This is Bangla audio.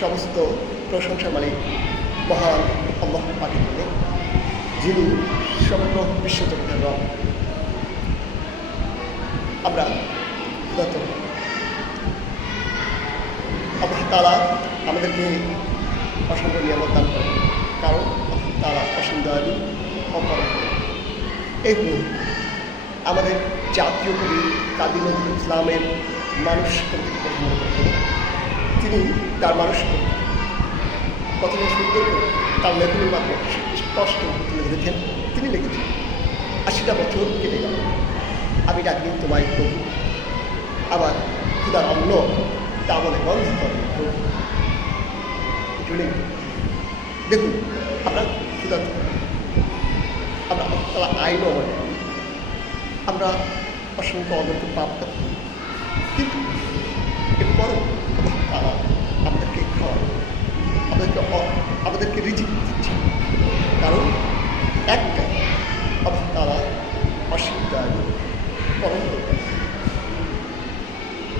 সমস্ত প্রশংসা মানে মহান আল্লাহ পাকের জন্য যিনি সমগ্র বিশ্বজগতের রব। আমরা যত আল্লাহ তালা আমাদেরকে অসংখ্য নিয়ামত দান করে কারণ আল্লাহ তালা অসীম দয়ালু অপরম এই হল আমাদের জাতীয় কবি নজরুল ইসলামের মানুষ মনে করতেন তিনি তার মানুষ কবি কতটা সুন্দর করে তার লেখনের মাধ্যমে স্পষ্ট তুলে ধরেছেন। তিনি লিখেছেন, আশিটা বছর কেটে গেল। আমি ডাকি তোমায় প্রভু। আবার ক্ষুদার অন্ন তা বলে বন্ধ প্রভু। দেখুন, আমরা ক্ষুদা আমরা তারা আইনও আমরা অসংখ্য অনন্ত পাপ করি কিন্তু এরপরও আল্লাহ তারা আমাদেরকে খাওয়ান আমাদেরকে অ- আমাদেরকে রিজিক দিচ্ছে কারণ একটাই আল্লাহ তারা পরম দয়ালু।